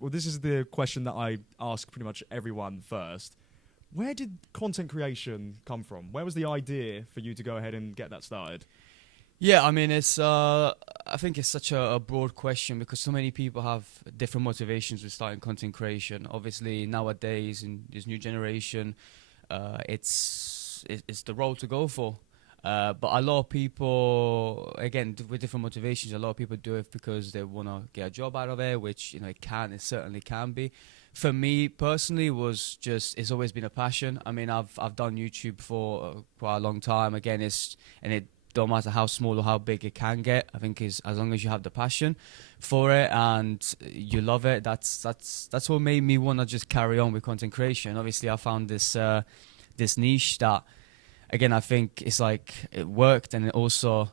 Well, this is the question that I ask pretty much everyone first. Where did content creation come from? Where was the idea for you to go ahead and get that started? Yeah, I mean, I think it's such a broad question because so many people have different motivations with starting content creation. Obviously, nowadays in this new generation, it's the road to go for. But a lot of people, again, with different motivations, a lot of people do it because they want to get a job out of it, which, it certainly can be. For me personally, it's always been a passion. I mean, I've done YouTube for quite a long time. Again, it don't matter how small or how big it can get. I think is as long as you have the passion for it and you love it, that's what made me want to just carry on with content creation. Obviously, I found this niche that, again, I think it's like it worked, and it also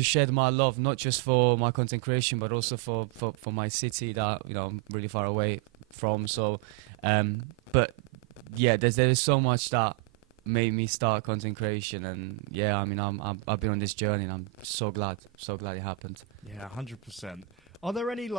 shared my love, not just for my content creation, but also for my city that I'm really far away from. So, but yeah, there's so much that made me start content creation, and yeah, I mean, I've been on this journey, and I'm so glad it happened. Yeah, 100%. Are there any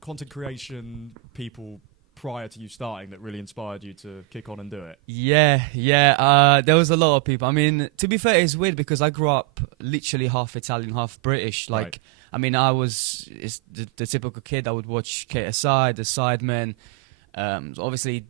content creation people prior to you starting that really inspired you to kick on and do it? Yeah. There was a lot of people. I mean, to be fair, it's weird because I grew up literally half Italian, half British. Right. I mean, it's the typical kid that would watch KSI, the Sidemen, obviously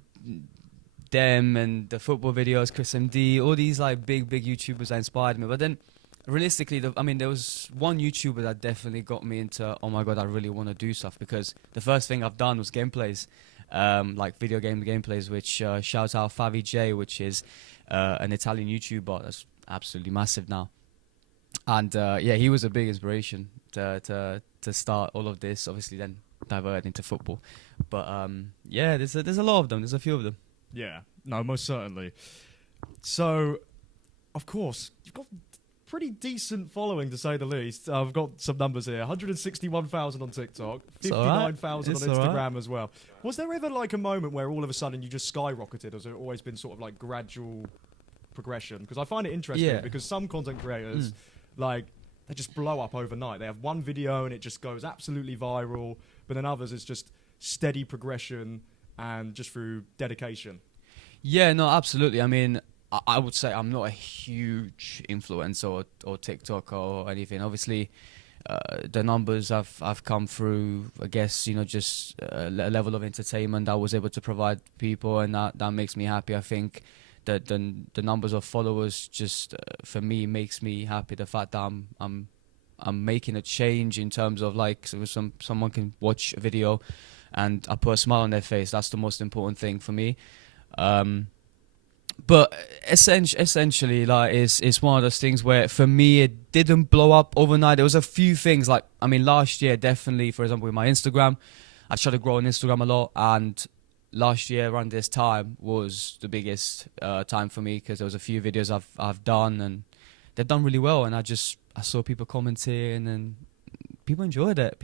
them and the football videos, Chris MD, all these big YouTubers that inspired me. But then, realistically, there was one YouTuber that definitely got me into, oh my god, I really want to do stuff, because the first thing I've done was gameplays. Video game gameplays, which shouts out Favi J, which is an Italian YouTuber that's absolutely massive now. And he was a big inspiration to start all of this. Obviously, then divert into football. But there's a lot of them. There's a few of them. Yeah, no, most certainly. So, of course, you've got pretty decent following, to say the least. I've got some numbers here. 161,000 on TikTok, 59,000 on Instagram as well. Was there ever a moment where all of a sudden you just skyrocketed, or has it always been sort of gradual progression? Because I find it interesting because some content creators, they just blow up overnight. They have one video and it just goes absolutely viral, but then others it's just steady progression and just through dedication. Yeah, no, absolutely. I mean, I would say I'm not a huge influencer or TikTok or anything. Obviously, the numbers I've come through, I guess, just a level of entertainment that I was able to provide people, and that makes me happy. I think that the numbers of followers just for me makes me happy. The fact that I'm making a change in terms of someone can watch a video and I put a smile on their face. That's the most important thing for me. But essentially, it's one of those things where, for me, it didn't blow up overnight. There was a few things, last year, definitely, for example, with my Instagram, I tried to grow on Instagram a lot, and last year around this time was the biggest time for me, because there was a few videos I've done, and they've done really well, and I saw people commenting, and people enjoyed it.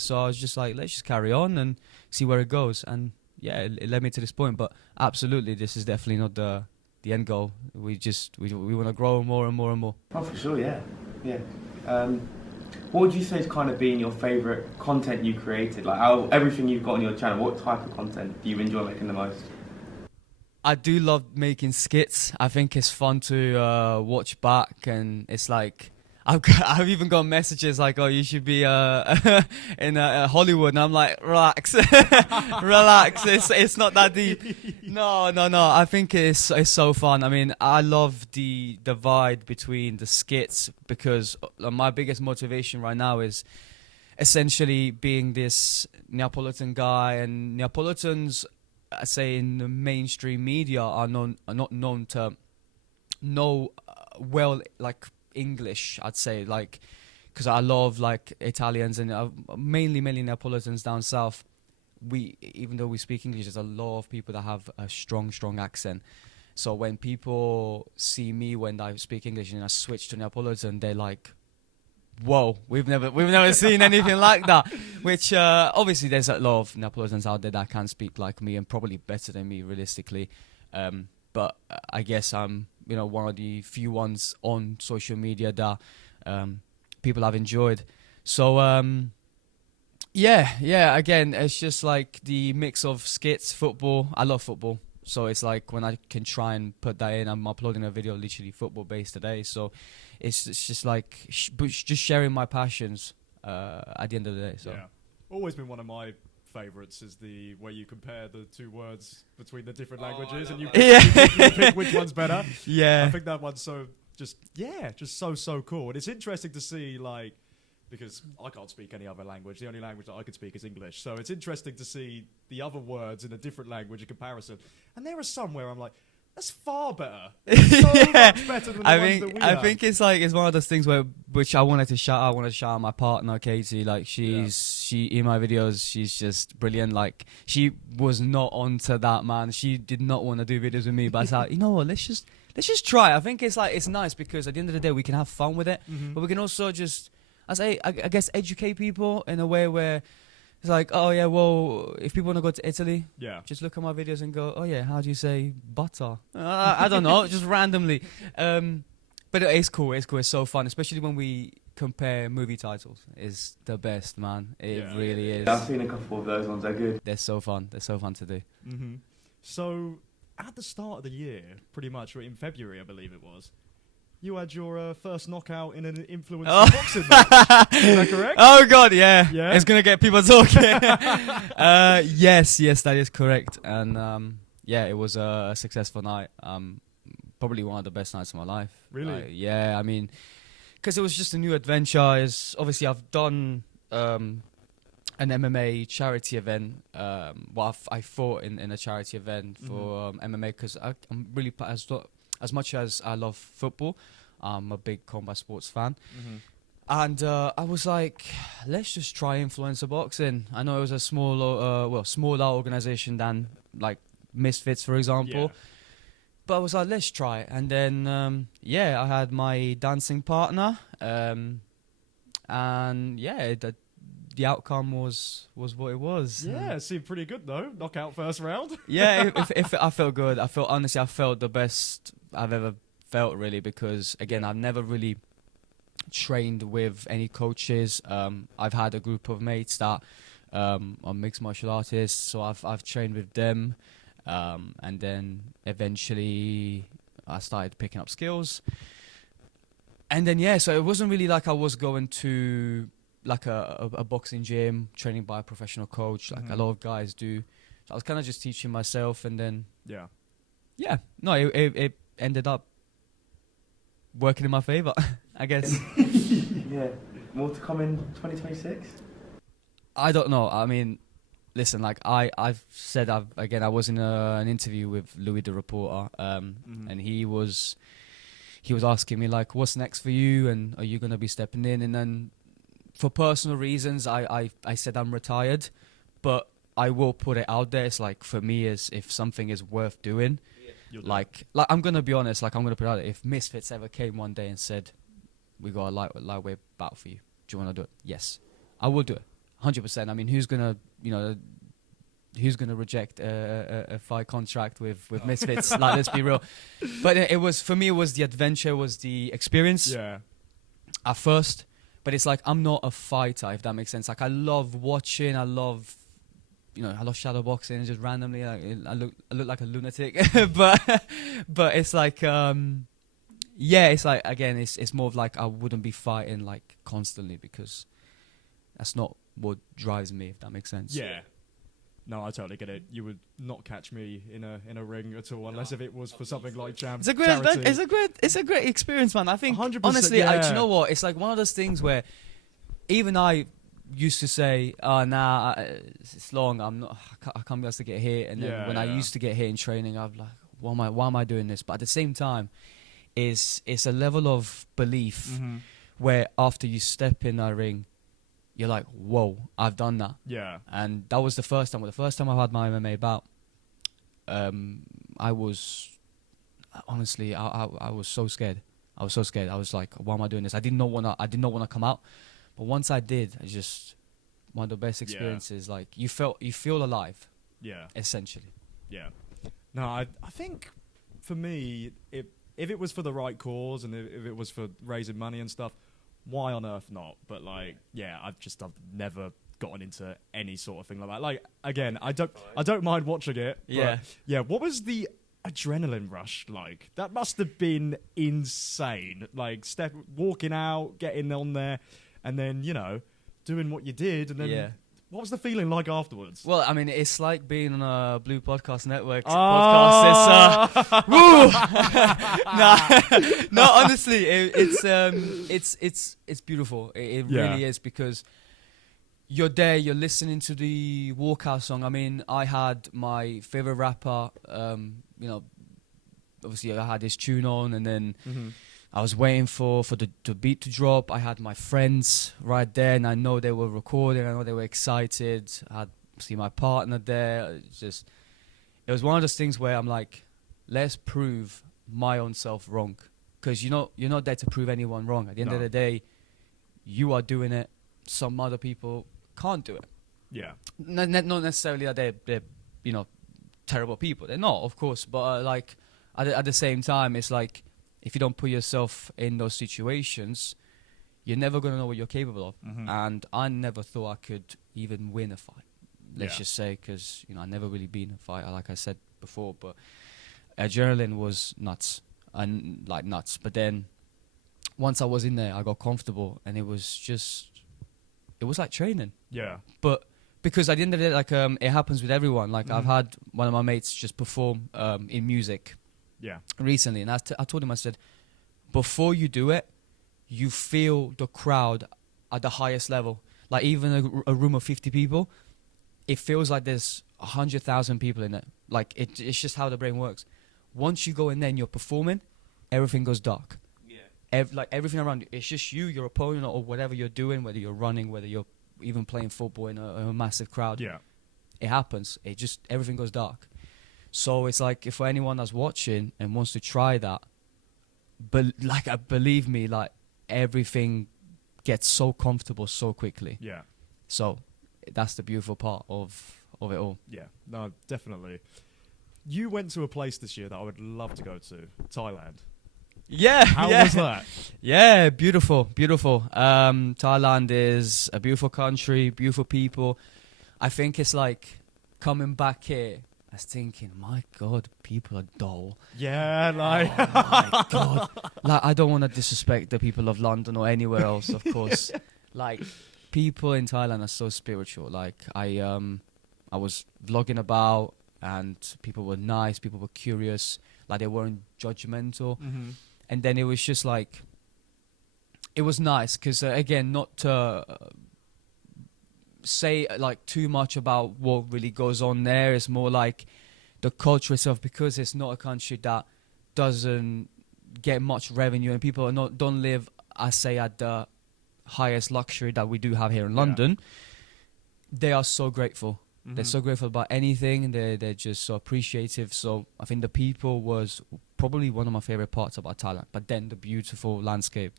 So I was just like, let's just carry on and see where it goes. And yeah, it led me to this point. But absolutely, this is definitely not the end goal. We want to grow more and more and more. Oh, for sure, yeah. What would you say has kind of been your favourite content you created? Everything you've got on your channel, what type of content do you enjoy making the most? I do love making skits. I think it's fun to watch back, and it's I've even got messages oh, you should be in Hollywood, and I'm like, relax, relax. It's not that deep. No. I think it's so fun. I mean, I love the divide between the skits, because my biggest motivation right now is essentially being this Neapolitan guy, and Neapolitans, I say, in the mainstream media are not known to know well English, I'd say, because I love Italians and mainly Neapolitans down south. Even though we speak English, there's a lot of people that have a strong accent. So when people see me when I speak English and I switch to Neapolitan, they're like, whoa, we've never seen anything like that. Which obviously there's a lot of Neapolitans out there that can speak like me, and probably better than me realistically. But I guess I'm one of the few ones on social media that people have enjoyed. So Yeah. Again, it's just like the mix of skits, football. I love football. So it's like when I can try and put that in, I'm uploading a video literally football based today. So it's just like just sharing my passions at the end of the day. So Yeah. Always been one of my favourites is the where you compare the two words between the different languages and you pick which one's better. Yeah. I think that one's just so cool. And it's interesting to see, like, because I can't speak any other language. The only language that I can speak is English. So it's interesting to see the other words in a different language in comparison. And there are some where I'm like, that's far better. It's so much better than the ones that we have. I think it's like it's one of those things which I wanted to shout out. I want to shout out my partner Katie. Like she in my videos, she's just brilliant. Like she was not onto that, man. She did not want to do videos with me. But I was like, you know what? Let's just try. I think it's like it's nice because at the end of the day we can have fun with it, but we can also just, I guess, educate people in a way where it's like, oh yeah, well, if people want to go to Italy, just look at my videos and go, oh yeah, how do you say butter? I don't know, just randomly. But it's cool. It's so fun, especially when we compare movie titles. It's the best, man. It really is. I've seen a couple of those ones. They're good. They're so fun. They're so fun to do. So at the start of the year, pretty much in February, I believe it was, you had your first knockout in an influencer boxing match. Is that correct? Oh God, yeah. Yeah? It's gonna get people talking. Yes, that is correct. And it was a successful night. Probably one of the best nights of my life. Really? Yeah, I mean, because it was just a new adventure. Obviously I've done an MMA charity event. I fought in a charity event for MMA because I'm really as much as I love football, I'm a big combat sports fan. And I was like, let's just try influencer boxing. I know it was a smaller organization than like Misfits, for example. Yeah. But I was like, let's try it. And then, I had my dancing partner. The outcome was what it was. Yeah, it seemed pretty good though. Knockout first round. Yeah, if I felt good. I felt the best I've ever felt, really, because again, I've never really trained with any coaches. I've had a group of mates that are mixed martial artists, so I've trained with them, and then eventually I started picking up skills. And then so it wasn't really like I was going to like a boxing gym training by a professional coach like a lot of guys do. So I was kind of just teaching myself, and then it ended up working in my favor, I guess. Yeah, more to come in 2026. I don't know. I mean, listen, like I've said, I was in an interview with Lloyd, the reporter, and he was asking me like, what's next for you, and are you gonna be stepping in? And then for personal reasons, I said I'm retired, but I will put it out there. It's like, for me, is if something is worth doing, like I'm gonna be honest, like I'm gonna put it out there. If Misfits ever came one day and said, we got a lightweight bout for you, do you want to do it? Yes, I will do it, 100%. I mean, who's gonna reject a fight contract with Misfits? Like, let's be real. But it was, for me, it was the adventure, was the experience. Yeah. At first. But it's like, I'm not a fighter, if that makes sense. Like, I love watching, I love shadow boxing, just randomly, like, I look like a lunatic. but it's like, it's like, again, it's more of like, I wouldn't be fighting like constantly, because that's not what drives me, if that makes sense. Yeah. No, I totally get it. You would not catch me in a ring at all, unless if it was for something like charity. It's a great experience, man. I think 100%, honestly, do you know what? It's like one of those things where even I used to say, it's long. I can't be able to get hit. And then when I used to get hit in training, I'm like, why am I doing this? But at the same time, it's a level of belief where after you step in a ring, you're like, whoa, I've done that. Yeah. And that was the first time. The first time I had my MMA bout, I was, honestly, I was so scared. I was like, why am I doing this? I did not want to come out. But once I did, it's just one of the best experiences. Like, you feel alive. Yeah. Essentially. Yeah. No, I think for me, if it was for the right cause and if it was for raising money and stuff, why on earth not? But like, I've never gotten into any sort of thing like that. Like again, I don't mind watching it. But yeah. What was the adrenaline rush like? That must have been insane. Like walking out, getting on there, and then doing what you did, and then what was the feeling like afterwards? Well, I mean, it's like being on a Blue Podcast Network podcast. It's no, honestly, it's beautiful. It really is, because you're there, you're listening to the walkout song. I mean, I had my favorite rapper. Obviously, I had his tune on, and then. I was waiting for the beat to drop. I had my friends right there, and I know they were recording. I know they were excited. I had my partner there. It was one of those things where I'm like, let's prove my own self wrong, because you're not there to prove anyone wrong. At the end of the day, you are doing it. Some other people can't do it. Yeah. Not necessarily that they're terrible people. They're not, of course, but at the same time, it's like, if you don't put yourself in those situations, you're never going to know what you're capable of. And I never thought I could even win a fight, let's just say, because I never really been in a fight, like I said before. But adrenaline was nuts, nuts. But then once I was in there, I got comfortable, and it was like training. Yeah. But because at the end of the day, it happens with everyone. Like I've had one of my mates just perform in music. Yeah. Recently, and I told him, I said, before you do it, you feel the crowd at the highest level. Like even a room of 50 people, it feels like there's 100,000 people in it. Like it's just how the brain works. Once you go in there and you're performing, everything goes dark. Yeah. Everything around you, it's just you, your opponent, or whatever you're doing, whether you're running, whether you're even playing football in a massive crowd. Yeah. It happens. Everything goes dark. So it's like, if for anyone that's watching and wants to try that, but believe me, like everything gets so comfortable so quickly. Yeah. So that's the beautiful part of it all. Yeah. No, definitely. You went to a place this year that I would love to go to, Thailand. Yeah. How was that? Yeah, beautiful. Thailand is a beautiful country, beautiful people. I think it's like coming back here, I was thinking, my God, people are dull. Yeah, like... Oh, my God. Like, I don't want to disrespect the people of London or anywhere else, of course. Like, people in Thailand are so spiritual. Like, I was vlogging about, and people were nice, people were curious, like, they weren't judgmental. And then it was just like... It was nice, because, again, not to... say like too much about what really goes on there. It's more like the culture itself, because it's not a country that doesn't get much revenue, and people don't live, I say, at the highest luxury that we do have here in London. They are so grateful. They're so grateful about anything. They're just so appreciative. So I think the people was probably one of my favorite parts about Thailand. But then the beautiful landscape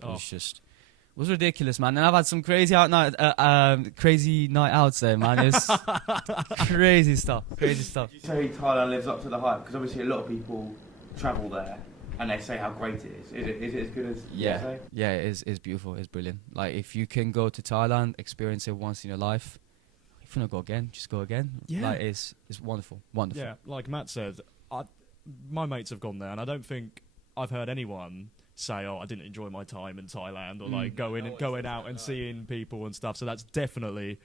was ridiculous, man. And I've had some crazy night outs there, man. It's crazy stuff. Would you say Thailand lives up to the hype? Because obviously a lot of people travel there and they say how great it is. Is it as good as you say? Yeah, it's beautiful. It's brilliant. Like, if you can go to Thailand, experience it once in your life, if you want to go again, just go again. Yeah. Like, it's wonderful. Yeah, like Matt said, my mates have gone there, and I don't think I've heard anyone say, I didn't enjoy my time in Thailand, or like going out and seeing people and stuff. So that's definitely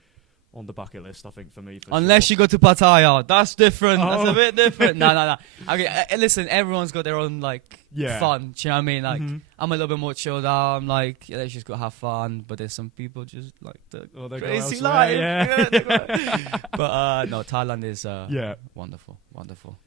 on the bucket list, I think, for me. Unless you go to Pattaya, that's different. That's a bit different. No. Okay, listen, everyone's got their own fun. Do you know what I mean? Like, I'm a little bit more chilled out. I'm like, let's just go have fun. But there's some people just like the crazy life. Yeah. But no, Thailand is wonderful.